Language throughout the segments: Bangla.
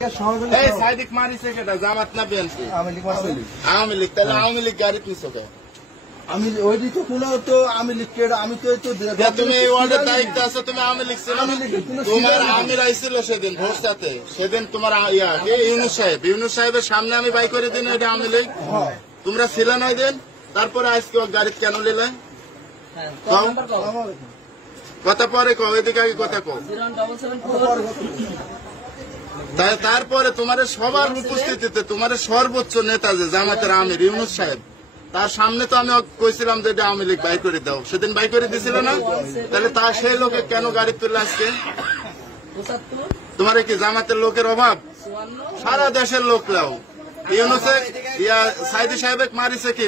সাইদিক মারিছে কেটা জামাত না বিএনপি? আওয়ামী লীগ। তাহলে আওয়ামী লীগ গাড়ি নিছো কে? আমি ওই দিক কোনো তো আমি লিখকে আমি তো তুমি এই ওয়ার্ডের দায়িত্ব আছো, তুমি আওয়ামী লীগ ছিল না? তোমার আমির আইছিল সেদিন ভোরসাতে, সেদিন তোমার ইউনুস সাহেবের সামনে আমি বাই করে দিন এটা আওয়ামী লীগ। তোমরা ছিল না ওই দিন? তারপরে আজকে গাড়ি কেন নিলে? কথা পরে কও, এদিকে আগে কথা কও। তারপরে তোমার সবার উপস্থিতিতে তোমার সর্বোচ্চ নেতা যে জামাতের আমির ইউনুস সাহেব, তার সামনে তো আমি কইছিলাম যে এটা আওয়ামী লীগ বাই করে দাও, সেদিন বাই করে দিছিল না? তাহলে তার সেই লোকে কেন গাড়ি তুললে আজকে? তোমার কি জামাতের লোকের অভাব? সারা দেশের লোক লাও সাইদি সাহেব মারিছে কি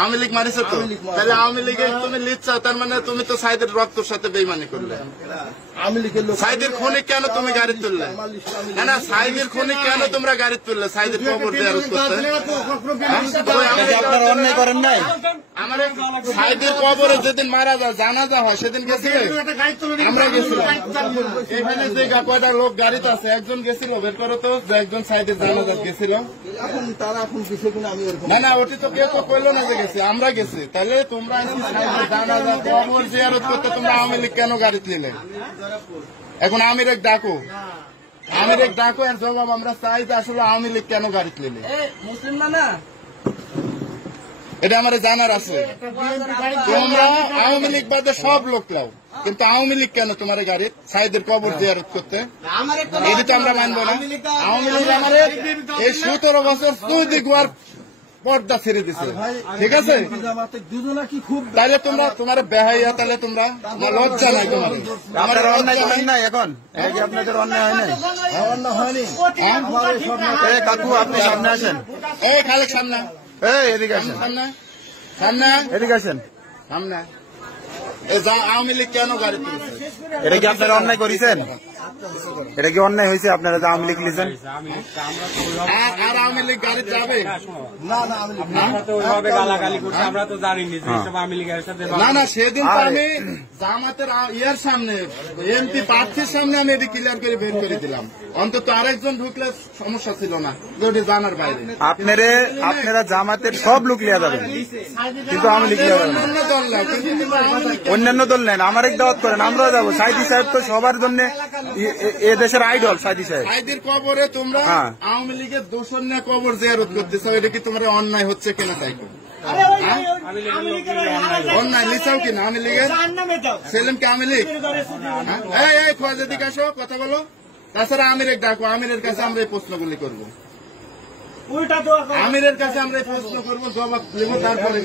আওয়ামী লীগ মারিছে তো? তাহলে আওয়ামী লীগের তুমি লিচ্ছা, তার মানে তুমি তো সাইদের রক্তের সাথে বেইমানি করলে। সাইদের খনিক কেন তুমি গাড়ি তুললে? না সাইদের খনিক কেন তোমরা গাড়ি তুললে? সাইদের কবর দেওয়ার করতে অন্যায় করেন নাই? আমার সাইদের কবরে যেদিন মারা যায় জানাজা হয় সেদিন গেছিল, আমরা গেছিলাম। এখানে যে কয়টা লোক গাড়িতে আছে, একজন গেছিল বের করো তো, যে একজন সাইদের জানাজা গেছিল। না না ওটি তো কেউ তো কইলো না যে গেছে, আমরা গেছি। তাহলে তোমরা জানাজা কবর জিয়ারত করতে তোমরা আওয়ামী লীগ কেন গাড়ি নিলে? এখন আমির এক ডাকো, আমির এক ডাকো, এর জবাব আমরা চাই যে আসলে আওয়ামী লীগ কেন গাড়ি নিলে? মুসলিম না এটা আমার জানার আছে। তোমরা আওয়ামী লীগ বাদে সব লোক লাও, কিন্তু আওয়ামী লীগ কেন তোমার গাড়ি সাইদের কবর জিয়ারত করতে? এদিকে আমরা মানবো না। আওয়ামী লীগ আমাদের এই 17 বছর সৌদি গোয়ার পর্দা ছেড়ে দিছে, ঠিক আছে? তাহলে তোমরা তোমার বেহাইয়া, তাহলে তোমরা লজ্জা নাই তোমার? আমার অন্যায় করেন নাই এখন? আপনাদের অন্যায় হয় নাই? কাকু আপনি সামনে আসেন। এই খালেক সামনে, এদিকে আসেন, সামনে সামনে, এদিকে আসেন সামনে। আওয়ামী লীগ কেন গাড়ি তুলছে? এটা কি আপনারা অন্যায় করেছেন? এটা কি অন্যায় হয়েছে আপনারা যে আওয়ামী লীগ লিখেছেন? আর আওয়ামী লীগ গাড়ি যাবে না? না সেদিন তো আমি জামাতের ইয়ার সামনে এমপি প্রার্থীর সামনে আমি এটি ক্লিয়ার করে বের করে দিলাম। অন্তত আরেকজন ঢুকলে সমস্যা ছিল না, যদি জানার বাইরে। আপনারা জামাতের সব লোক লিয়া যাবেন, কিন্তু আওয়ামী লীগ লিয়া যাবেন। অন্যান্য দল নেন, আমার এক দাওয়াত করেন, আমরাও যাবো। সাইদি সাহেব তো সবার জন্য এ দেশের আইডল। সাইদি সাহেব সাইদির কবরে তোমরা আওয়ামী লীগের দোষর নিয়ে কবর জিয়ারত করতেছ, এটা কি তোমার অন্যায় হচ্ছে কিনা তাই? অন্যায় লিচাও কিনা আওয়ামী লীগের? সেলিম কি আওয়ামী লীগ? এই খোয়াজেদিকে আসো, কথা বলো। তাছাড়া আমিরের ডাকো, আমিরের কাছে আমরা এই প্রশ্নগুলি করবো, আমিরের কাছে আমরা এই প্রশ্ন করবো, জবাব দেবো, তারপরে